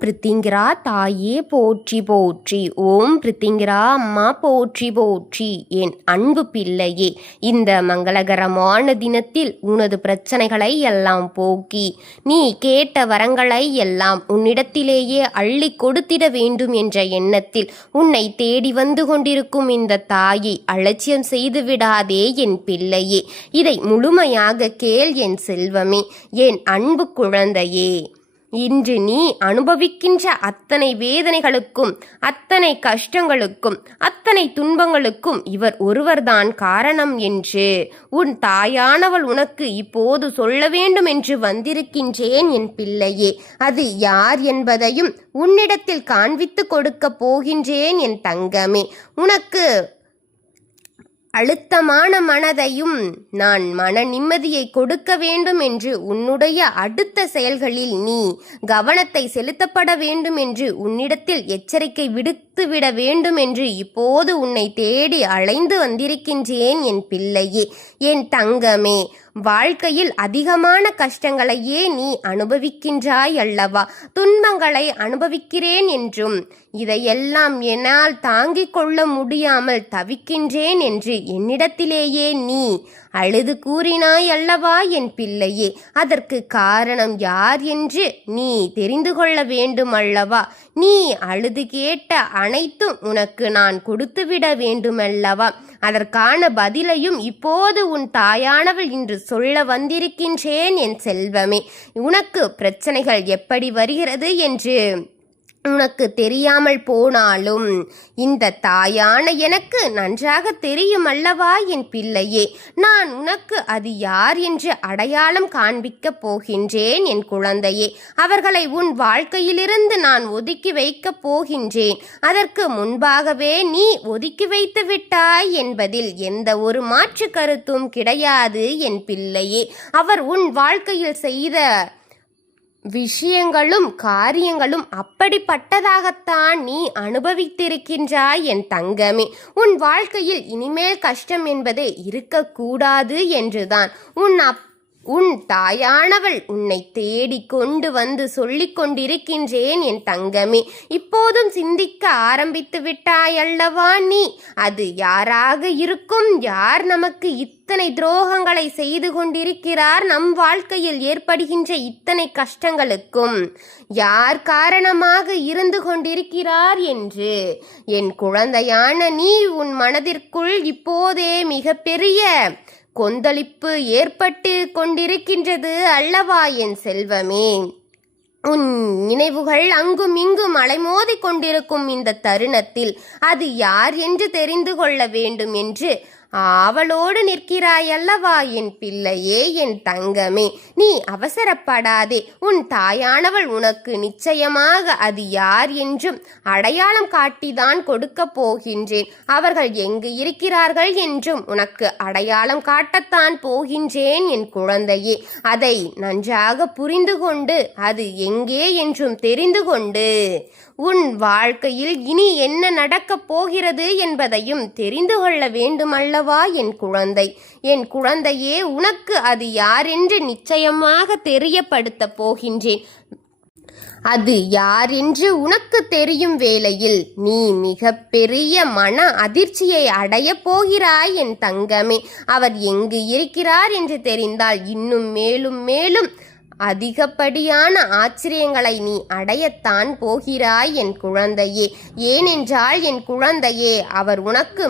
பிரித்திங்கிரா தாயே போற்றி போற்றி. ஓம் பிரித்திங்கிரா அம்மா போற்றி போற்றி. என் அன்பு பிள்ளையே, இந்த மங்களகரமான தினத்தில் உனது பிரச்சனைகளை எல்லாம் போக்கி நீ கேட்ட வரங்களை எல்லாம் உன்னிடத்திலேயே அள்ளி கொடுத்திட வேண்டும் என்ற எண்ணத்தில் உன்னை தேடி வந்து கொண்டிருக்கும் இந்த தாயை அலட்சியம் செய்து விடாதே என் பிள்ளையே. இதை முழுமையாக கேள் என் செல்வமே, என் அன்பு குழந்தையே. இன்று நீ அனுபவிக்கின்ற அத்தனை வேதனைகளுக்கும் அத்தனை கஷ்டங்களுக்கும் அத்தனை துன்பங்களுக்கும் இவர் ஒருவர்தான் காரணம் என்று உன் தாயானவள் உனக்கு இப்போது சொல்ல வேண்டும் என்று வந்திருக்கின்றேன் என் பிள்ளையே. அது யார் என்பதையும் உன்னிடத்தில் காண்பித்து கொடுக்க போகின்றேன் என் தங்கமே. உனக்கு அழுத்தமான மனதையும் நான் மன நிம்மதியை கொடுக்க வேண்டும் என்று உன்னுடைய அடுத்த செயல்களில் நீ கவனத்தை செலுத்தப்பட வேண்டும் என்று உன்னிடத்தில் எச்சரிக்கை விடுத்துவிட வேண்டும் என்று இப்போது உன்னை தேடி அலைந்து வந்திருக்கின்றேன் என் பிள்ளையே, என் தங்கமே. வாழ்க்கையில் அதிகமான கஷ்டங்களையே நீ அனுபவிக்கின்றாய் அல்லவா? துன்பங்களை அனுபவிக்கிறேன் என்றும் இதையெல்லாம் என்னால் தாங்கிக் கொள்ள முடியாமல் தவிக்கின்றேன் என்று என்னிடத்திலேயே நீ அழுது கூறினாய் அல்லவா என் பிள்ளையே? அதற்கு காரணம் யார் என்று நீ தெரிந்து கொள்ள வேண்டும் அல்லவா? நீ அழுது கேட்ட அனைத்தும் உனக்கு நான் கொடுத்துவிட வேண்டுமல்லவா? அதற்கான பதிலையும் இப்போது உன் தாயானவள் இன்று சொல்ல வந்திருக்கின்றேன் என் செல்வமே. உனக்கு பிரச்சனைகள் எப்படி வருகிறது என்று உனக்கு தெரியாமல் போனாலும் இந்த தாயான எனக்கு நன்றாக தெரியும் அல்லவா என் பிள்ளையே. நான் உனக்கு அது யார் என்று அடையாளம் காண்பிக்கப் போகின்றேன் என் குழந்தையே. அவர்களை உன் வாழ்க்கையிலிருந்து நான் ஒதுக்கி வைக்கப் போகின்றேன். அதற்கு முன்பாகவே நீ ஒதுக்கி வைத்து விட்டாய் என்பதில் எந்த ஒரு மாற்று கருத்தும் கிடையாது என் பிள்ளையே. அவர் உன் வாழ்க்கையில் செய்த விஷயங்களும் காரியங்களும் அப்படிப்பட்டதாகத்தான் நீ அனுபவித்திருக்கின்றாய் என் தங்கமே. உன் வாழ்க்கையில் இனிமேல் கஷ்டம் என்பதே இருக்கக்கூடாது என்றுதான் உன் தாயானவள் உன்னை தேடி கொண்டு வந்து சொல்லிக் கொண்டிருக்கின்றேன் என் தங்கமே. இப்போதும் சிந்திக்க ஆரம்பித்து விட்டாய் அல்லவா நீ? அது யாராக இருக்கும்? யார் நமக்கு இத்தனை துரோகங்களை செய்து கொண்டிருக்கிறார்? நம் வாழ்க்கையில் ஏற்படுகின்ற இத்தனை கஷ்டங்களுக்கும் யார் காரணமாக இருந்து கொண்டிருக்கிறார் என்று என் குழந்தையான நீ உன் மனதிற்குள் இப்போதே மிகப்பெரிய கொந்தளிப்பு ஏற்பட்டு கொண்டிருக்கின்றது அல்லவா என் செல்வமே? உன் நினைவுகள் அங்கும் இங்கும் அலைமோதி கொண்டிருக்கும் இந்த தருணத்தில் அது யார் என்று தெரிந்து கொள்ள வேண்டும் என்று ஆவலோடு நிற்கிறாய் அல்லவா என் பிள்ளையே, என் தங்கமே. நீ அவசரப்படாதே. உன் தாயானவள் உனக்கு நிச்சயமாக அது யார் என்றும் அடையாளம் காட்டிதான் கொடுக்க போகின்றேன். அவர்கள் எங்கு இருக்கிறார்கள் என்றும் உனக்கு அடையாளம் காட்டத்தான் போகின்றேன் என் குழந்தையே. அதை நன்றாக புரிந்து கொண்டு அது எங்கே என்றும் தெரிந்து கொண்டு உன் வாழ்க்கையில் இனி என்ன நடக்கப் போகிறது என்பதையும் தெரிந்து கொள்ள வேண்டுமல்லவா என் குழந்தை? என் குழந்தையே, உனக்கு அது யாரென்று நிச்சயமாக தெரியப்படுத்த போகின்றேன். அது யார் என்று உனக்கு தெரியும் வேளையில் நீ மிக பெரிய மன அதிர்ச்சியை அடைய போகிறாய் என் தங்கமே. அவர் எங்கு இருக்கிறார் என்று தெரிந்தால் இன்னும் மேலும் மேலும் அதிகப்படியான ஆச்சரியங்களை நீ அடையத்தான் போகிறாய் என் குழந்தையே. ஏனென்றால் என் குழந்தையே, அவர் உனக்கு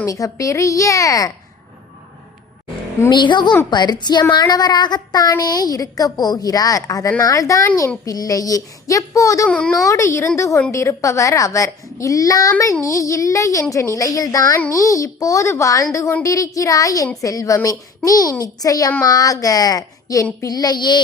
மிகவும் பரிச்சயமானவராகத்தானே இருக்க போகிறார். அதனால்தான் என் பிள்ளையே, எப்போதும் உன்னோடு இருந்து கொண்டிருப்பவர் அவர். இல்லாமல் நீ இல்லை என்ற நிலையில்தான் நீ இப்போது வாழ்ந்து கொண்டிருக்கிறாய் என் செல்வமே. நீ நிச்சயமாக என் பிள்ளையே,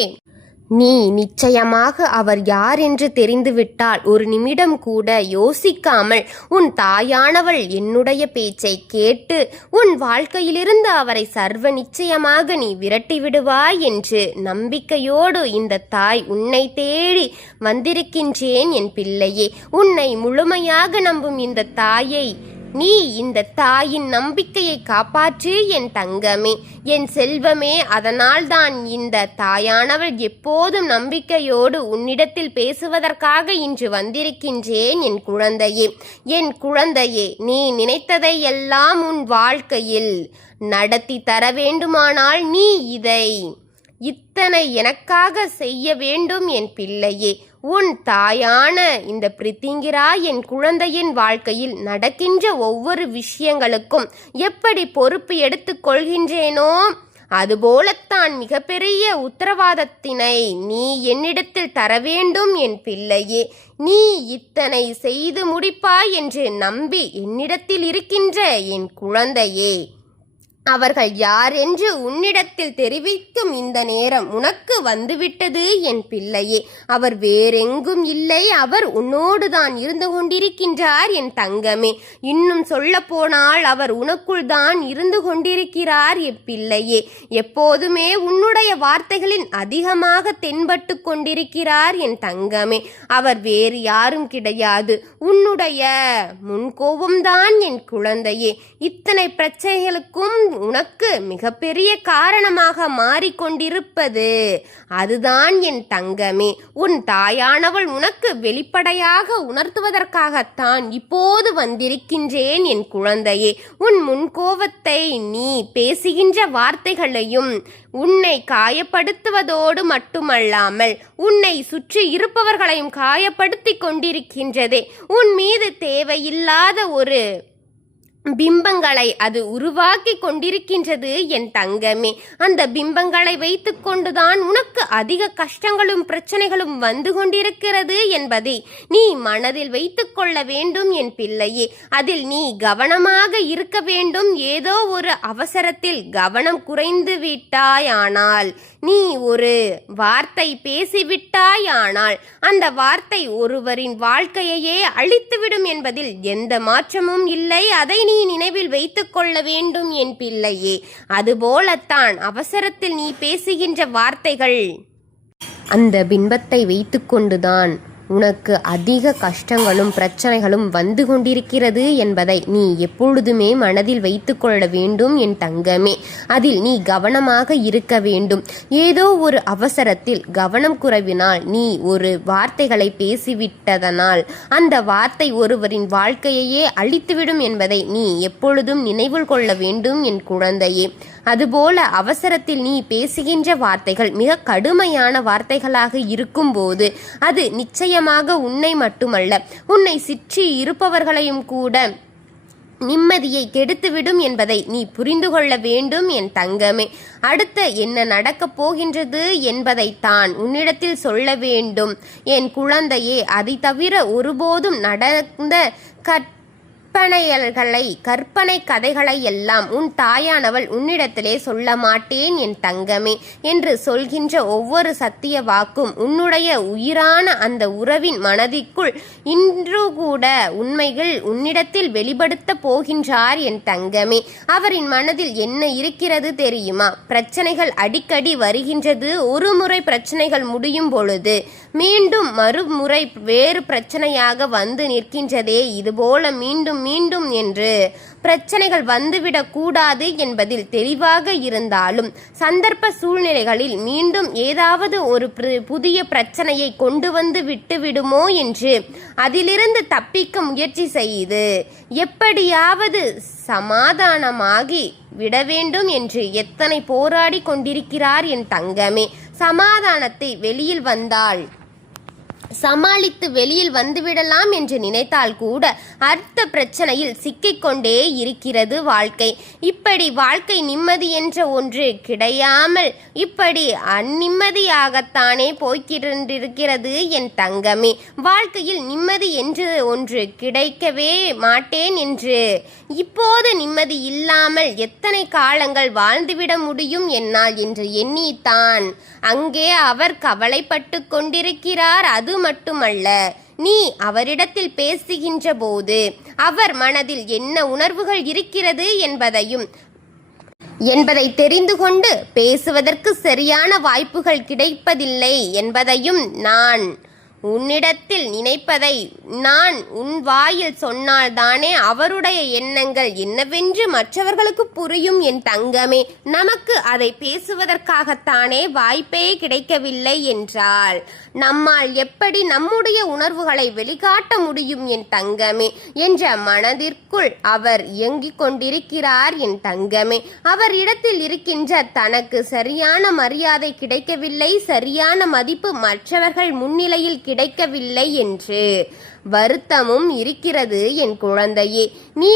நீ நிச்சயமாக அவர் யார் என்று தெரிந்துவிட்டால் ஒரு நிமிடம் கூட யோசிக்காமல் உன் தாயானவள் என்னுடைய பேச்சை கேட்டு உன் வாழ்க்கையிலிருந்து அவரை சர்வ நிச்சயமாக நீ விரட்டி விடுவாய் என்று நம்பிக்கையோடு இந்த தாய் உன்னை தேடி வந்திருக்கின்றேன் என் பிள்ளையே. உன்னை முழுமையாக நம்பும் இந்த தாயை நீ இந்த தாயின் நம்பிக்கையை காப்பாற்று என் தங்கமே, என் செல்வமே. அதனால்தான் இந்த தாயானவள் எப்போதும் நம்பிக்கையோடு உன்னிடத்தில் பேசுவதற்காக இன்று வந்திருக்கின்றேன் என் குழந்தையே. என் குழந்தையே, நீ நினைத்ததை எல்லாம் உன் வாழ்க்கையில் நடத்தி தர வேண்டுமானால் நீ இத்தனை எனக்காக செய்ய வேண்டும் என் பிள்ளையே. உன் தாயான இந்த பிரித்திங்கிரா என் குழந்தையின் வாழ்க்கையில் நடக்கின்ற ஒவ்வொரு விஷயங்களுக்கும் எப்படி பொறுப்பு எடுத்துக் கொள்கின்றேனோ அதுபோலத்தான் மிகப்பெரிய உத்தரவாதத்தினை நீ என்னிடத்தில் தர வேண்டும் என் பிள்ளையே. நீ இத்தனை செய்து முடிப்பாய் என்று நம்பி என்னிடத்தில் இருக்கின்ற என் குழந்தையே, அவர்கள் யார் என்று உன்னிடத்தில் தெரிவிக்கும் இந்த நேரம் உனக்கு வந்துவிட்டது என் பிள்ளையே. அவர் வேறெங்கும் இல்லை, அவர் உன்னோடுதான் இருந்து கொண்டிருக்கின்றார் என் தங்கமே. இன்னும் சொல்ல போனால் அவர் உனக்குள் தான் இருந்து கொண்டிருக்கிறார் என் பிள்ளையே. எப்போதுமே உன்னுடைய வார்த்தைகளில் அதிகமாக தென்பட்டு கொண்டிருக்கிறார் என் தங்கமே. அவர் வேறு யாரும் கிடையாது, உன்னுடைய முன்கோபம்தான் என் குழந்தையே. இத்தனை பிரச்சனைகளுக்கும் உனக்கு மிகப்பெரிய காரணமாக மாறிக்கொண்டிருப்பது அதுதான் என் தங்கமே. உன் தாயானவள் உனக்கு வெளிப்படையாக உணர்த்துவதற்காகத்தான் இப்போது வந்திருக்கின்றேன் என் குழந்தையே. உன் முன்கோபத்தை நீ பேசுகின்ற வார்த்தைகளையும் உன்னை காயப்படுத்துவதோடு மட்டுமல்லாமல் உன்னை சுற்றி இருப்பவர்களையும் காயப்படுத்தி கொண்டிருக்கின்றதே. உன் மீது தேவையில்லாத ஒரு பிம்பங்களை அது உருவாக்கி கொண்டிருக்கின்றது என் தங்கமே. அந்த பிம்பங்களை வைத்து கொண்டுதான் உனக்கு அதிக கஷ்டங்களும் பிரச்சனைகளும் வந்து கொண்டிருக்கிறது என்பதை நீ மனதில் வைத்து கொள்ள வேண்டும் என் பிள்ளையே. அதில் நீ கவனமாக இருக்க வேண்டும். ஏதோ ஒரு அவசரத்தில் கவனம் குறைந்து விட்டாயானால், நீ ஒரு வார்த்தை பேசிவிட்டாயானால் அந்த வார்த்தை ஒருவரின் வாழ்க்கையையே அழித்துவிடும் என்பதில் எந்த மாற்றமும் இல்லை. அதை நீ நினைவில் வைத்துக் கொள்ள வேண்டும் என் பிள்ளையே. அதுபோலத்தான் அவசரத்தில் நீ பேசுகின்ற வார்த்தைகள் அந்த பிம்பத்தை வைத்துக்கொண்டுதான் உனக்கு அதிக கஷ்டங்களும் பிரச்சனைகளும் வந்து கொண்டிருக்கிறது என்பதை நீ எப்பொழுதுமே மனதில் வைத்து கொள்ள வேண்டும் என் தங்கமே. அதில் நீ கவனமாக இருக்க வேண்டும். ஏதோ ஒரு அவசரத்தில் கவனம் குறைவினால் நீ ஒரு வார்த்தைகளை பேசிவிட்டதனால் அந்த வார்த்தை ஒருவரின் வாழ்க்கையையே அழித்துவிடும் என்பதை நீ எப்பொழுதும் நினைவில் கொள்ள வேண்டும் என் குழந்தையே. அதுபோல அவசரத்தில் நீ பேசுகின்ற வார்த்தைகள் மிக கடுமையான வார்த்தைகளாக இருக்கும்போது அது நிச்சயமாக உன்னை மட்டுமல்ல, உன்னை சுற்றி இருப்பவர்களையும் கூட நிம்மதியை கெடுத்துவிடும் என்பதை நீ புரிந்து கொள்ள வேண்டும் என் தங்கமே. அடுத்த என்ன நடக்கப் போகின்றது என்பதைத்தான் உன்னிடத்தில் சொல்ல வேண்டும் என் குழந்தையே. அதை தவிர ஒருபோதும் நடந்த கற்பனை கதைகளை எல்லாம் உன் தாயானவள் உன்னிடத்திலே சொல்ல மாட்டேன் என் தங்கமே என்று சொல்கின்ற ஒவ்வொரு சத்திய வாக்கும் உன்னுடைய உயிரான அந்த உறவின் மனதிற்குள் இன்று கூட உண்மைகள் உன்னிடத்தில் வெளிப்படுத்த போகின்றார் என் தங்கமே. அவரின் மனதில் என்ன இருக்கிறது தெரியுமா? பிரச்சனைகள் அடிக்கடி வருகின்றது. ஒரு முறை பிரச்சனைகள் முடியும் பொழுது மீண்டும் மறுமுறை வேறு பிரச்சனையாக வந்து நிற்கின்றதே. இதுபோல மீண்டும் மீண்டும் என்று பிரச்சனைகள் வந்துவிடக் கூடாது என்பதில் தெளிவாக இருந்தாலும் சந்தர்ப்ப சூழ்நிலைகளில் மீண்டும் ஏதாவது ஒரு புதிய பிரச்சனையை கொண்டு வந்து விட்டுவிடுமோ என்று அதிலிருந்து தப்பிக்க முயற்சி செய்து எப்படியாவது சமாதானமாகி விட வேண்டும் என்று எத்தனை போராடி கொண்டிருக்கிறார் என் தங்கமே. சமாதானத்தை வெளியில் வந்தால் சமாளித்து வெளியில் வந்துவிடலாம் என்று நினைத்தால் கூட அடுத்த பிரச்சனையில் சிக்கிக்கொண்டே இருக்கிறது வாழ்க்கை. இப்படி வாழ்க்கை நிம்மதி என்ற ஒன்று கிடையாமல் இப்படி அந்நிம்மதியாகத்தானே போய்கின்றிருக்கிறது என் தங்கமே. வாழ்க்கையில் நிம்மதி என்று ஒன்று கிடைக்கவே மாட்டேன் என்று இப்போது நிம்மதி இல்லாமல் எத்தனை காலங்கள் வாழ்ந்துவிட முடியும் என்னால் என்று எண்ணித்தான் அங்கே அவர் கவலைப்பட்டு கொண்டிருக்கிறார். அது மட்டுமல்ல, நீ அவரிடத்தில் பேசுகின்ற போது அவர் மனதில் என்ன உணர்வுகள் இருக்கிறது என்பதை தெரிந்து கொண்டு பேசுவதற்கு சரியான வாய்ப்புகள் கிடைப்பதில்லை என்பதையும் நான் உன்னிடத்தில் நினைப்பதை நான் உன் வாயில் சொன்னால்தானே அவருடைய எண்ணங்கள் என்னவென்று மற்றவர்களுக்கு புரியும் என் தங்கமே. நமக்கு அதை பேசுவதற்காகத்தானே வாய்ப்பே கிடைக்கவில்லை என்றால் நம்மால் எப்படி நம்முடைய உணர்வுகளை வெளிக்காட்ட முடியும் என் தங்கமே என்ற மனதிற்குள் அவர் இயங்கிக் கொண்டிருக்கிறார் என் தங்கமே. அவர் இடத்தில் இருக்கின்ற தனக்கு சரியான மரியாதை கிடைக்கவில்லை, சரியான மதிப்பு மற்றவர்கள் முன்னிலையில் கிடைக்கவில்லை என்று வருத்தமும் இருக்கிறது என் குழந்தையே. நீ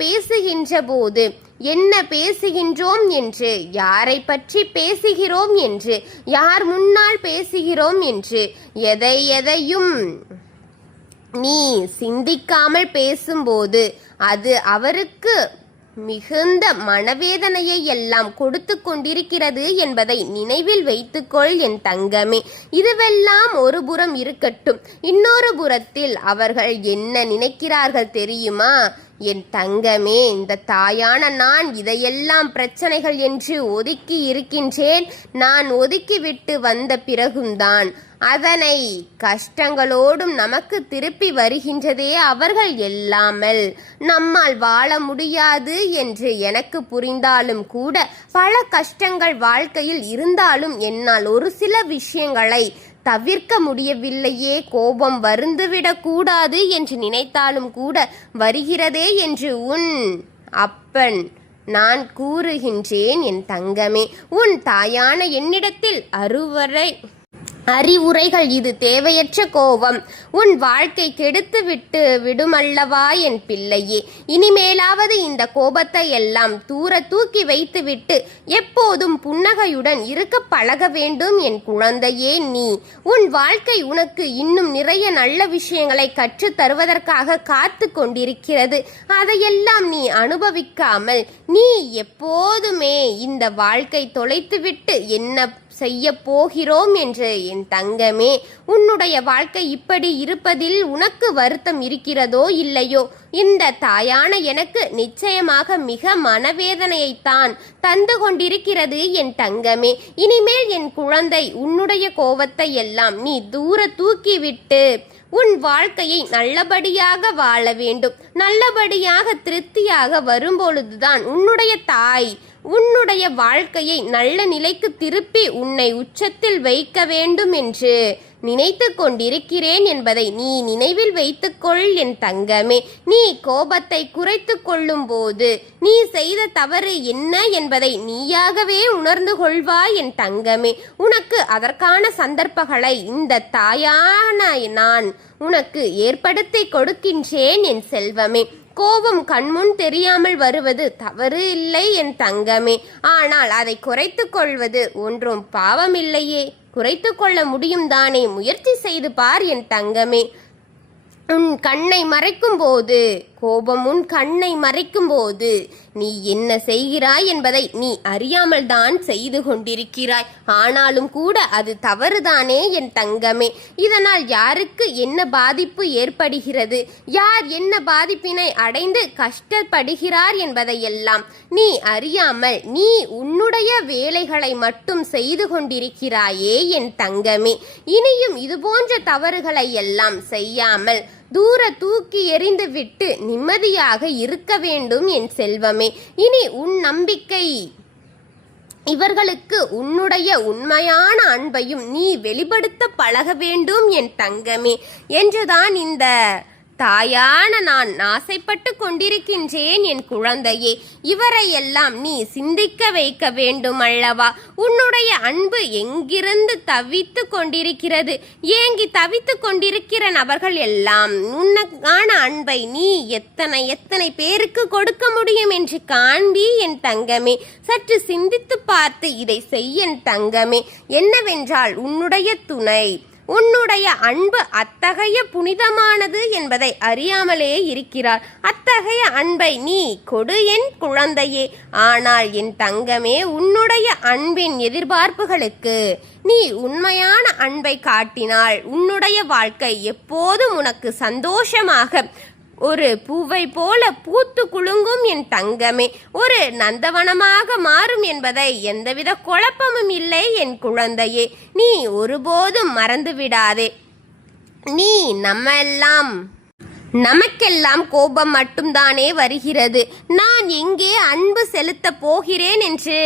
பேசுகின்ற போது என்ன பேசுகின்றோம் என்று, யாரை பற்றி பேசுகிறோம் என்று, யார் முன்னால் பேசுகிறோம் என்று எதையும் நீ சிந்திக்காமல் பேசும்போது அது அவருக்கு மிகுந்த மனவேதனையை எல்லாம் கொடுத்து கொண்டிருக்கிறது என்பதை நினைவில் வைத்துக்கொள் என் தங்கமே. இதுவெல்லாம் ஒரு புறம் இருக்கட்டும், இன்னொரு புறத்தில் அவர்கள் என்ன நினைக்கிறார்கள் தெரியுமா என் தங்கமே? இந்த தாயான நான் இதையெல்லாம் பிரச்சனைகள் என்று ஒதுக்கி இருக்கின்றேன். நான் ஒதுக்கிவிட்டு வந்த பிறகும்தான் அதனை கஷ்டங்களோடும் நமக்கு திருப்பி வருகின்றதே. அவர்கள் எல்லாமல் நம்மால் வாழ முடியாது என்று எனக்கு புரிந்தாலும் கூட, பல கஷ்டங்கள் வாழ்க்கையில் இருந்தாலும் என்னால் ஒரு சில விஷயங்களை தவிர்க்க முடியவில்லையே. கோபம் வருந்துவிடக் கூடாது என்று நினைத்தாலும் கூட வருகிறதே என்று உன் அப்பன் நான் கூறுகின்றேன் என் தங்கமே. உன் தாயான என்னிடத்தில் அறிவுரைகள் இது தேவையற்ற கோபம் உன் வாழ்க்கை கெடுத்து விடுமல்லவா என் பிள்ளையே. இனிமேலாவது இந்த கோபத்தை எல்லாம் தூர தூக்கி வைத்துவிட்டு எப்போதும் புன்னகையுடன் இருக்க பழக வேண்டும் என் குழந்தையே. நீ உன் வாழ்க்கை உனக்கு இன்னும் நிறைய நல்ல விஷயங்களை கற்றுத் தருவதற்காக காத்து கொண்டிருக்கிறது. அதையெல்லாம் நீ அனுபவிக்காமல் நீ எப்போதுமே இந்த வாழ்க்கை தொலைத்துவிட்டு என்ன செய்ய போகிறோம் என்று என் தங்கமே, உன்னுடைய வாழ்க்கை இப்படி இருப்பதில் உனக்கு வருத்தம் இருக்கிறதோ இல்லையோ, இந்த தாயான எனக்கு நிச்சயமாக மிக மனவேதனையைத்தான் தந்து கொண்டிருக்கிறது என் தங்கமே. இனிமேல் என் குழந்தை உன்னுடைய கோபத்தை எல்லாம் நீ தூர தூக்கிவிட்டு உன் வாழ்க்கையை நல்லபடியாக வாழ வேண்டும். நல்லபடியாக திருப்தியாக வரும்பொழுதுதான் உன்னுடைய தாய் உன்னுடைய வாழ்க்கையை நல்ல நிலைக்கு திருப்பி உன்னை உச்சத்தில் வைக்க வேண்டும் என்று நினைத்து கொண்டிருக்கிறேன் என்பதை நீ நினைவில் வைத்துக்கொள் என் தங்கமே. நீ கோபத்தை குறைத்து கொள்ளும் போது நீ செய்த தவறு என்ன என்பதை நீயாகவே உணர்ந்து கொள்வாய் என் தங்கமே. உனக்கு அதற்கான சந்தர்ப்பங்களை இந்த தாயான நான் உனக்கு ஏற்படுத்தி கொடுக்கின்றேன் என் செல்வமே. கோபம் கண்முன் தெரியாமல் வருவது தவறு இல்லை என் தங்கமே. ஆனால் அதை குறைத்து கொள்வது ஒன்றும் பாவமில்லையே. குறைத்து கொள்ள முடியும் தானே, முயற்சி செய்து பார் என் தங்கமே. உன் கண்ணை மறைக்கும் போது, கோபம் உன் கண்ணை மறைக்கும் போது நீ என்ன செய்கிறாய் என்பதை நீ அறியாமல் தான் செய்து கொண்டிருக்கிறாய். ஆனாலும் கூட அது தவறுதானே என் தங்கமே. இதனால் யாருக்கு என்ன பாதிப்பு ஏற்படுகிறது, யார் என்ன பாதிப்பினை அடைந்து கஷ்டப்படுகிறார் என்பதையெல்லாம் நீ அறியாமல் நீ உன்னுடைய வேலைகளை மட்டும் செய்து கொண்டிருக்கிறாயே என் தங்கமே. இனியும் இதுபோன்ற தவறுகளை எல்லாம் செய்யாமல் தூர தூக்கி எறிந்து விட்டு நிம்மதியாக இருக்க வேண்டும் என் செல்வமே. இனி உன் நம்பிக்கை இவர்களுக்கு உன்னுடைய உண்மையான அன்பையும் நீ வெளிப்படுத்த பழக வேண்டும் என் தங்கமே என்றுதான் இந்த தாயான நான் ஆசைப்பட்டு கொண்டிருக்கின்றேன் என் குழந்தையே. இவரையெல்லாம் நீ சிந்திக்க வைக்க வேண்டும் அல்லவா? உன்னுடைய அன்பு எங்கிருந்து தவித்து கொண்டிருக்கிறது, ஏங்கி தவித்து கொண்டிருக்கிற நபர்கள் எல்லாம் உனக்கான அன்பை நீ எத்தனை பேருக்கு கொடுக்க முடியும் என்று காண்பி என் தங்கமே. சற்று சிந்தித்து பார்த்து இதை செய்ய என் தங்கமே. என்னவென்றால் உன்னுடைய துணை உன்னுடைய அன்பு அத்தகைய புனிதமானது என்பதை அறியாமலே இருக்கிறார். அத்தகைய அன்பை நீ கொடு என் குழந்தையே. ஆனால் என் தங்கமே, உன்னுடைய அன்பின் எதிர்பார்ப்புகளுக்கு நீ உண்மையான அன்பை காட்டினால் உன்னுடைய வாழ்க்கை எப்போதும் உனக்கு சந்தோஷமாக ஒரு பூவை போல பூத்து குலுங்கும் என் தங்கமே. ஒரு நந்தவனமாக மாறும் என்பதை எந்தவித குழப்பமும் இல்லை என் குழந்தையே. நீ ஒருபோதும் மறந்து விடாதே. நீ நமக்கெல்லாம் கோபம் மட்டும்தானே வருகிறது. நான் எங்கே அன்பு செலுத்தப் போகிறேன் என்று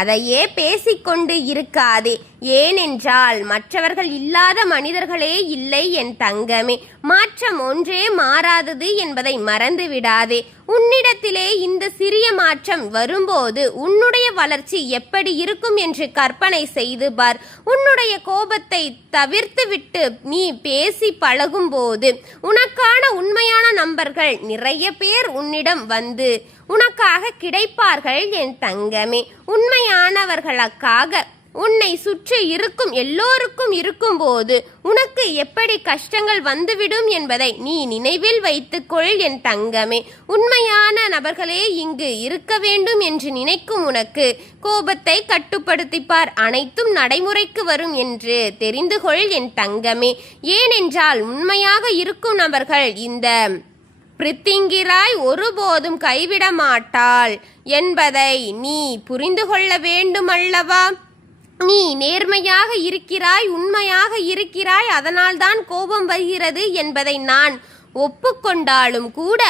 அதையே பேசிக்கொண்டு இருக்காதே. ஏனென்றால் மற்றவர்கள் இல்லாத மனிதர்களே இல்லை என் தங்கமே. மாற்றம் ஒன்றே மாறாதது என்பதை மறந்து விடாதே. உன்னிடத்திலே இந்த சிறிய மாற்றம் வரும்போது உன்னுடைய வளர்ச்சி எப்படி இருக்கும் என்று கற்பனை செய்து பார். உன்னுடைய கோபத்தை தவிர்த்துவிட்டு நீ பேசி பழகும்போது உனக்கான உண்மையான நண்பர்கள் நிறைய பேர் உன்னிடம் வந்து உனக்காக கிடைப்பார்கள் என் தங்கமே. உண்மையானவர்களுக்காக உன்னை சுற்றி இருக்கும் எல்லோருக்கும் இருக்கும்போது உனக்கு எப்படி கஷ்டங்கள் வந்துவிடும் என்பதை நீ நினைவில் வைத்துக்கொள் என் தங்கமே. உண்மையான நபர்களே இங்கு இருக்க வேண்டும் என்று நினைக்கும் உனக்கு கோபத்தை கட்டுப்படுத்திப்பார், அனைத்தும் நடைமுறைக்கு வரும் என்று தெரிந்து கொள் என் தங்கமே. ஏனென்றால் உண்மையாக இருக்கும் நபர்கள் இந்த பிரித்திங்கிராய் ஒருபோதும் கைவிட மாட்டாள் என்பதை நீ புரிந்து கொள்ள வேண்டுமல்லவா? நீ நேர்மையாக இருக்கிறாய், உண்மையாக இருக்கிறாய், அதனால்தான் கோபம் வருகிறது என்பதை நான் ஒப்புக்கொண்டாலும் கூட,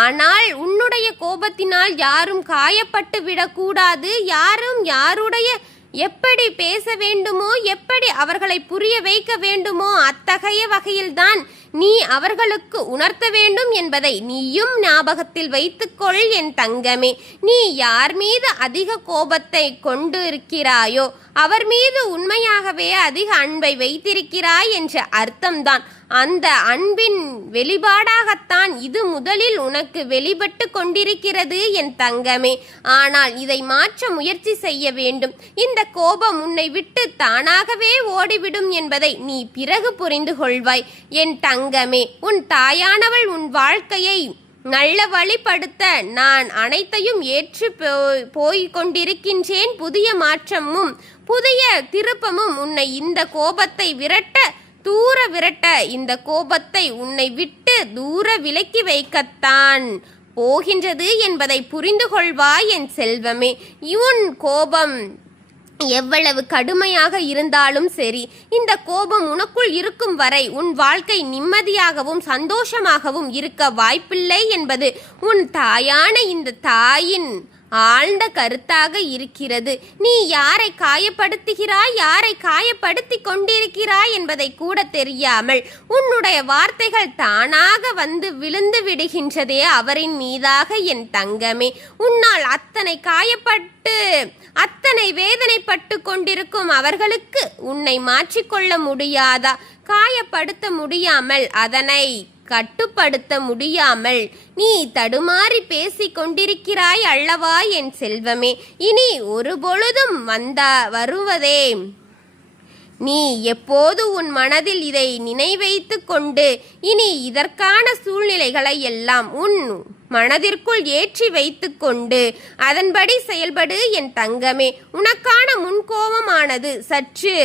ஆனால் உன்னுடைய கோபத்தினால் யாரும் காயப்பட்டு விடக்கூடாது. யாரும் யாருடைய எப்படி பேச வேண்டுமோ, எப்படி அவர்களை புரிய வைக்க வேண்டுமோ அத்தகைய வகையில்தான் நீ அவர்களுக்கு உணர்த்த வேண்டும் என்பதை நீயும் ஞாபகத்தில் வைத்துக்கொள் என் தங்கமே. நீ யார் மீது அதிக கோபத்தை கொண்டு இருக்கிறாயோ அவர் மீது உண்மையாகவே அதிக அன்பை வைத்திருக்கிறாய் என்ற அர்த்தம்தான். அந்த அன்பின் வெளிப்பாடாகத்தான் இது முதலில் உனக்கு வெளிப்பட்டு கொண்டிருக்கிறது என் தங்கமே. ஆனால் இதை மாற்ற முயற்சி செய்ய வேண்டும். இந்த கோபம் உன்னை விட்டு தானாகவே ஓடிவிடும் என்பதை நீ பிறகு புரிந்து கொள்வாய் என் தங்கமே. உன் தாயானவள் உன் வாழ்க்கையை நல்ல வழிப்படுத்த நான் அனைத்தையும் ஏற்று போய்கொண்டிருக்கின்றேன். புதிய மாற்றமும் புதிய திருப்பமும் உன்னை இந்த கோபத்தை தூர விரட்ட, இந்த கோபத்தை உன்னை விட்டு தூர விலக்கி வைக்கத்தான் போகின்றது என்பதை புரிந்து கொள்வாய் என் செல்வமே. உன் கோபம் எவ்வளவு கடுமையாக இருந்தாலும் சரி, இந்த கோபம் உனக்குள் இருக்கும் வரை உன் வாழ்க்கை நிம்மதியாகவும் சந்தோஷமாகவும் இருக்க வாய்ப்பில்லை என்பது உன் தாயான இந்த தாயின் ஆழ்ந்த கருத்தாக இருக்கிறது. நீ யாரை காயப்படுத்துகிறாய், யாரை காயப்படுத்தி கொண்டிருக்கிறாய் என்பதை கூட தெரியாமல் உன்னுடைய வார்த்தைகள் தானாக வந்து விழுந்து விடுகின்றதே அவரின் மீதாக என் தங்கமே. உன்னால் அத்தனை காயப்பட்டு அத்தனை வேதனைப்பட்டு கொண்டிருக்கும் அவர்களுக்கு உன்னை மாற்றிக்கொள்ள முடியாதா? காயப்படுத்த முடியாமல், அதனை கட்டுப்படுத்த முடியாமல் நீ தடுமாறி பேசிக் கொண்டிருக்கிறாய் அல்லவா என் செல்வமே. இனி ஒரு பொழுதும் வருவதே நீ எப்போது உன் மனதில் இதை நினைவைத்து கொண்டு இனி இதற்கான சூழ்நிலைகளை எல்லாம் உன் மனதிற்குள் ஏற்றி வைத்து கொண்டு அதன்படி செயல்படு என் தங்கமே. உனக்கான முன்கோபமானது சற்று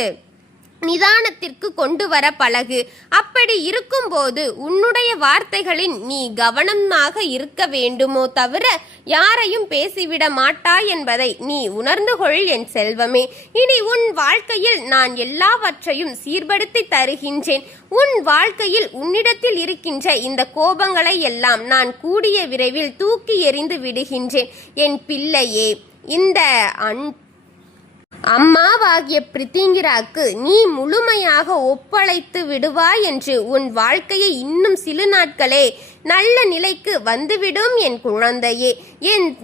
நிதானத்திற்கு கொண்டு வர பழகு. அப்படி இருக்கும்போது உன்னுடைய வார்த்தைகளின் நீ கவனமாக இருக்க வேண்டுமோ தவிர யாரையும் பேசிவிட மாட்டாய் என்பதை நீ உணர்ந்து கொள் என் செல்வமே. இனி உன் வாழ்க்கையில் நான் எல்லாவற்றையும் சீர்படுத்தி தருகின்றேன். உன் வாழ்க்கையில் உன்னிடத்தில் இருக்கின்ற இந்த கோபங்களை எல்லாம் நான் கூடிய விரைவில் தூக்கி எறிந்து விடுகின்றேன் என் பிள்ளையே. இந்த அம்மாவாகிய பிரித்திங்கிராக்கு நீ முழுமையாக ஒப்படைத்து விடுவாய் என்று உன் வாழ்க்கையை இன்னும் சில நாட்களே நல்ல நிலைக்கு வந்துவிடும் என் குழந்தையே.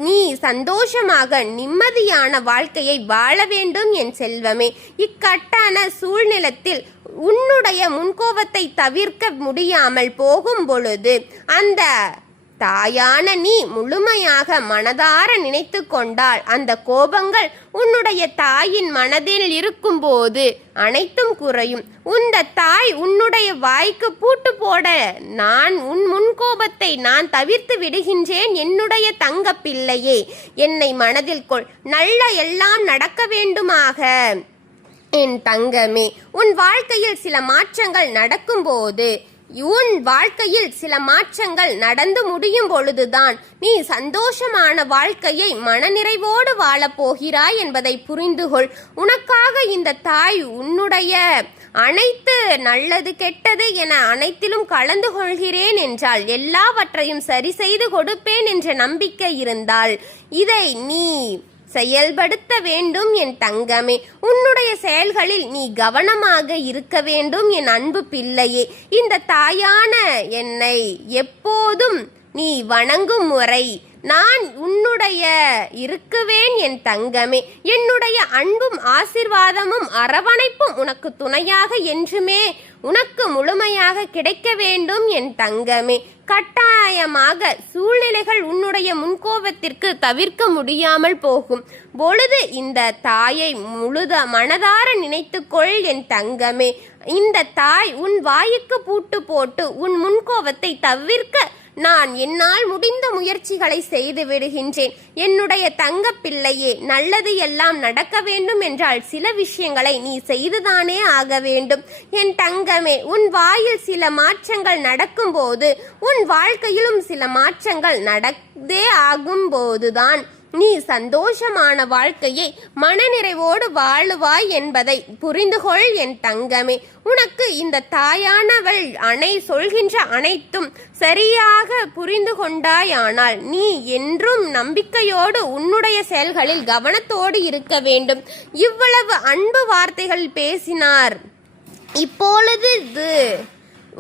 நீ சந்தோஷமாக நிம்மதியான வாழ்க்கையை வாழ வேண்டும் என் செல்வமே. இக்கட்டான சூழ்நிலத்தில் உன்னுடைய முன்கோபத்தை தவிர்க்க முடியாமல் போகும் பொழுது அந்த தாயான நீ முழுமையாக மனதார நினைத்து கொண்டால் அந்த கோபங்கள் உன்னுடைய தாயின் மனதில் இருக்கும்போது அனைத்தும் குறையும். உந்த தாய் உன்னுடைய வாய்க்கு பூட்டு போட நான் உன் முன்கோபத்தை நான் தவிர்த்து விடுகின்றேன் என்னுடைய தங்க பிள்ளையே. என்னை மனதில் கொள். நல்ல எல்லாம் நடக்க வேண்டுமாக என் தங்கமே. உன் வாழ்க்கையில் சில மாற்றங்கள் நடக்கும்போது உன் வாழ்க்கையில் சில மாற்றங்கள் நடந்து முடியும் பொழுதுதான் நீ சந்தோஷமான வாழ்க்கையை மனநிறைவோடு வாழப் போகிறாய் என்பதை புரிந்துகொள். உனக்காக இந்த தாய் உன்னுடைய அனைத்து நல்லது கெட்டது என அனைத்திலும் கலந்து கொள்கிறேன் என்றால், எல்லாவற்றையும் சரி செய்து கொடுப்பேன் என்ற நம்பிக்கை இருந்தால் இதை நீ செயல்படுத்த வேண்டும் என் தங்கமே. உன்னுடைய செயல்களில் நீ கவனமாக இருக்க வேண்டும் என் அன்பு பிள்ளையே. இந்த தாயான என்னை எப்போதும் நீ வணங்கும் முறை நான் உன்னுடைய இருக்குவேன் என் தங்கமே. என்னுடைய அன்பும் ஆசிர்வாதமும் அரவணைப்பும் உனக்கு துணையாக என்றுமே உனக்கு முழுமையாக கிடைக்க வேண்டும் என் தங்கமே. கட்டாயமாக சூழ்நிலைகள் உன்னுடைய முன்கோபத்திற்கு தவிர்க்க முடியாமல் போகும் பொழுது இந்த தாயை மனதார நினைத்துக்கொள் என் தங்கமே. இந்த தாய் உன் வாய்க்கு பூட்டு போட்டு உன் முன்கோபத்தை தவிர்க்க நான் என்னால் முடிந்த முயற்சிகளை செய்து விடுகின்றேன். என்னுடைய தங்க பிள்ளையே, நல்லது எல்லாம் நடக்க வேண்டும் என்றால் சில விஷயங்களை நீ செய்துதானே ஆக வேண்டும் என் தங்கமே. உன் வாயில் சில மாற்றங்கள் நடக்கும்போது உன் வாழ்க்கையிலும் சில மாற்றங்கள் நடந்தே ஆகும்போதுதான் நீ சந்தோஷமான வாழ்க்கையை மனநிறைவோடு வாழுவாய் என்பதை புரிந்துகொள் என் தங்கமே. உனக்கு இந்த தாயானவள் சொல்கின்ற அனைத்தும் சரியாக புரிந்து கொண்டாயானால் நீ என்றும் நம்பிக்கையோடு உன்னுடைய செயல்களில் கவனத்தோடு இருக்க வேண்டும். இவ்வளவு அன்பு வார்த்தைகள் பேசினார். இப்பொழுது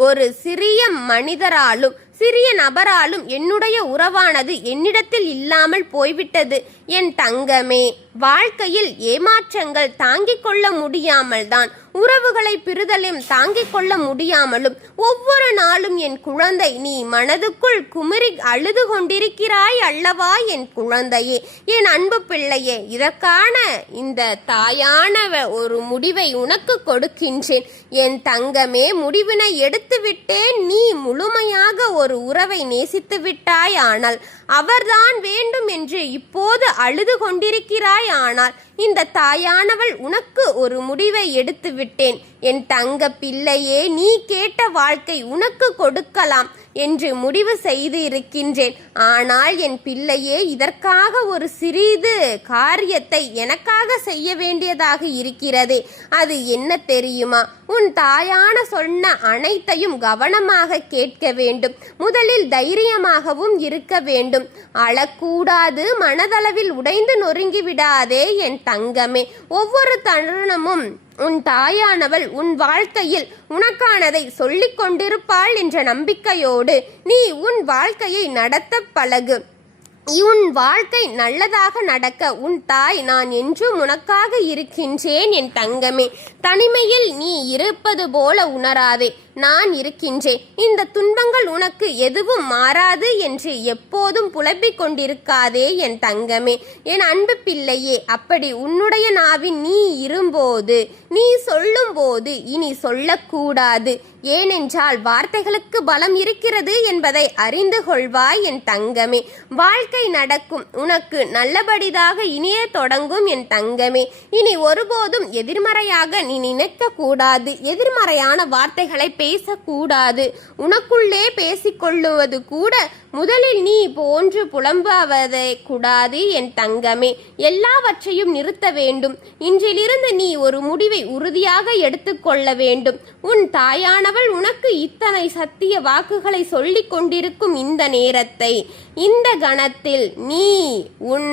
ஒரு சிறிய மனிதராலும் சிறிய நபராலும் என்னுடைய உறவானது என்னிடத்தில் இல்லாமல் போய்விட்டது என் தங்கமே. வாழ்க்கையில் ஏமாற்றங்கள் தாங்கிக் கொள்ள முடியாமல் தான் உறவுகளை பிரிதலும் தாங்கிக் கொள்ள முடியாமலும் ஒவ்வொரு நாளும் என் குழந்தை நீ மனதுக்குள் குமரி அழுது கொண்டிருக்கிறாய் அல்லவா என் குழந்தையே, என் அன்பு பிள்ளையே. இதற்கான இந்த தாயான ஒரு முடிவை உனக்கு கொடுக்கின்றேன் என் தங்கமே. முடிவினை எடுத்து விட்டேன். நீ முழுமையாக ஒரு உறவை நேசித்து விட்டாய். ஆனால் அவர்தான் வேண்டும் என்று இப்போது அழுது கொண்டிருக்கிறாய். ஆனால் இந்த தாயானவள் உனக்கு ஒரு முடிவை எடுத்து விட்டேன் என் தங்க பிள்ளையே. நீ கேட்ட வாழ்க்கை உனக்கு கொடுக்கலாம் என்று முடிவு செய்து இருக்கின்றேன். ஆனால் என் பிள்ளையே, இதற்காக ஒரு சிறிது காரியத்தை எனக்காக செய்ய வேண்டியதாக இருக்கிறது. அது என்ன தெரியுமா? உன் தாயான சொன்ன அனைத்தையும் கவனமாக கேட்க வேண்டும். முதலில் தைரியமாகவும் இருக்க வேண்டும். அழக்கூடாது, மனதளவில் உடைந்து நொறுங்கி விடாதே என் தங்கமே. ஒவ்வொரு தருணமும் உன் தாயானவள் உன் வாழ்க்கையில் உனக்கானதை சொல்லிக் கொண்டிருப்பாள் என்ற நம்பிக்கையோடு நீ உன் வாழ்க்கையை நடத்த பழகு. உன் வாழ்க்கை நல்லதாக நடக்க உன் தாய் நான் என்றும் உனக்காக இருக்கின்றேன் என் தங்கமே. தனிமையில் நீ இருப்பது போல உணராதே, நான் இருக்கின்றேன். இந்த துன்பங்கள் உனக்கு எதுவும் மாறாது என்று எப்போதும் புலம்பிக் கொண்டிருக்காதே என் தங்கமே, என் அன்பு பிள்ளையே. அப்படி உன்னுடைய நாவின் நீ இரும்போது, நீ சொல்லும் போது இனி சொல்லக்கூடாது. ஏனென்றால் வார்த்தைகளுக்கு பலம் இருக்கிறது என்பதை அறிந்து கொள்வாய் என் தங்கமே. வாழ்க்கை நடக்கும், உனக்கு நல்லபடியாக இனியே தொடங்கும் என் தங்கமே. இனி ஒருபோதும் எதிர்மறையாக நீ நினைக்க கூடாது. எதிர்மறையான வார்த்தைகளை பேசக்கூடாது. உனக்குள்ளே பேசிக்கொள்ளுவது கூட முதலில் நீ போன்று புலம்புவதே கூடாது என் தங்கமே. எல்லாவற்றையும் நிறுத்த வேண்டும். இன்றிலிருந்து நீ ஒரு முடிவை உறுதியாக எடுத்துக்கொள்ள வேண்டும். உன் தாயானவள் உனக்கு இத்தனை சத்திய வாக்குகளை சொல்லிக் கொண்டிருக்கும் இந்த நேரத்தை, இந்த கணத்தில் நீ உன்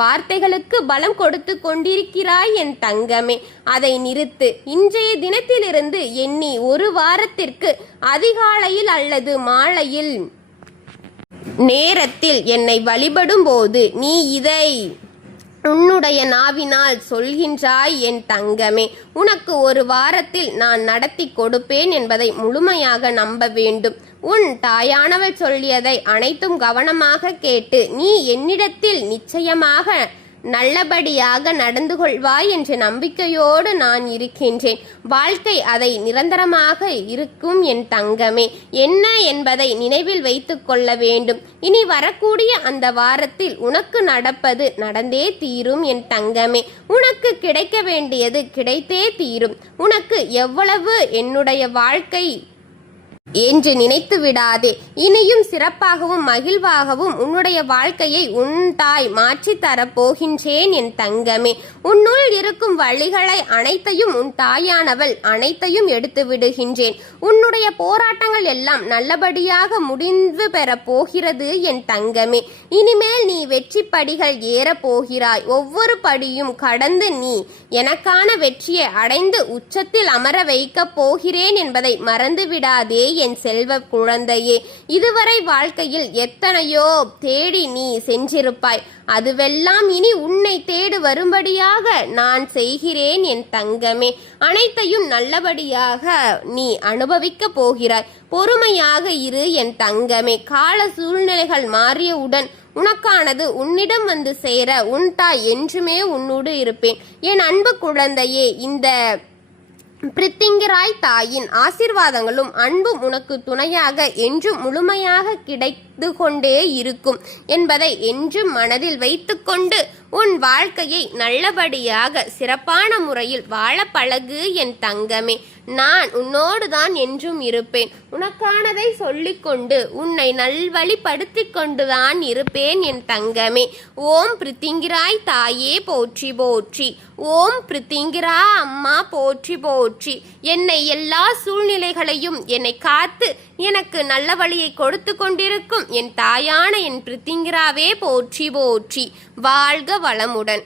வார்த்தைகளுக்கு பலம் கொடுத்து கொண்டிருக்கிறாய் என் தங்கமே. அதை நிறுத்து. இன்றைய தினத்திலிருந்து எண்ணி ஒரு வாரத்திற்கு அதிகாலையில் அல்லது மாலையில் நேரத்தில் என்னை வழிபடும் போது நீ இதை உன்னுடைய நாவினால் சொல்கின்றாய் என் தங்கமே. உனக்கு ஒரு வாரத்தில் நான் நடத்தி கொடுப்பேன் என்பதை முழுமையாக நம்ப வேண்டும். உன் தாயானவள் சொல்லியதை அனைத்தும் கவனமாக கேட்டு நீ என்னிடத்தில் நிச்சயமாக நல்லபடியாக நடந்து கொள்வாய் என்ற நம்பிக்கையோடு நான் இருக்கின்றேன். வாழ்க்கை அதை நிரந்தரமாக இருக்கும் என் தங்கமே. என்ன என்பதை நினைவில் வைத்துக் கொள்ள வேண்டும். இனி வரக்கூடிய அந்த வாரத்தில் உனக்கு நடப்பது நடந்தே தீரும் என் தங்கமே. உனக்கு கிடைக்க வேண்டியது கிடைத்தே தீரும். உனக்கு எவ்வளவு என்னுடைய வாழ்க்கை என்று நினைத்து விடாதே. இனியும் சிறப்பாகவும் மகிழ்வாகவும் உன்னுடைய வாழ்க்கையை உன் தாய் மாற்றித் தரப்போகின்றேன் என் தங்கமே. உன்னுள் இருக்கும் வழிகளை அனைத்தையும் உன் தாயானவள் அனைத்தையும் எடுத்து விடுகின்றேன். உன்னுடைய போராட்டங்கள் எல்லாம் நல்லபடியாக முடிவு பெறப் போகிறது என் தங்கமே. இனிமேல் நீ வெற்றி படிகள் ஏறப் போகிறாய். ஒவ்வொரு படியும் கடந்து நீ எனக்கான வெற்றியை அடைந்து உச்சத்தில் அமர வைக்கப் போகிறேன் என்பதை மறந்து விடாதே என் செல்வ குழந்தையே. இதுவரை வாழ்க்கையில் எத்தனையோ தேடி நீ சென்றிருப்பாய். அதுவெல்லாம் இனி உன்னை தேடு வரும்படியாக நான் செய்கிறேன் என் தங்கமே. அனைத்தையும் நல்லபடியாக நீ அனுபவிக்க போகிறாய். பொறுமையாக இரு என் தங்கமே. கால சூழ்நிலைகள் மாறியவுடன் உனக்கானது உன்னிடம் வந்து சேர உன் தாய் என்றுமே உன்னோடு இருப்பேன். என் அன்பு குழந்தையே, இந்த பிரித்திங்கிராய் தாயின் ஆசீர்வாதங்களும் அன்பும் உனக்கு துணையாக என்றும் முழுமையாக கிடைத்து கொண்டே இருக்கும் என்பதை என்றும் மனதில் வைத்துக்கொண்டு உன் வாழ்க்கையை நல்லபடியாக சிறப்பான முறையில் வாழ பழகு என் தங்கமே. நான் உன்னோடு தான் என்றும் இருப்பேன். உனக்கானதை சொல்லிக்கொண்டு உன்னை நல்வழிப்படுத்தி கொண்டுதான் இருப்பேன் என் தங்கமே. ஓம் பிரித்திங்கிராய் தாயே போற்றி போற்றி. ஓம் பிரித்திங்கிரா அம்மா போற்றி போற்றி. என்னை எல்லா சூழ்நிலைகளையும் என்னை காத்து எனக்கு நல்ல வழியை கொடுத்து கொண்டிருக்கும் என் தாயான என் பிரித்திங்கிராவே போற்றி போற்றி. வாழ்க வளமுடன்.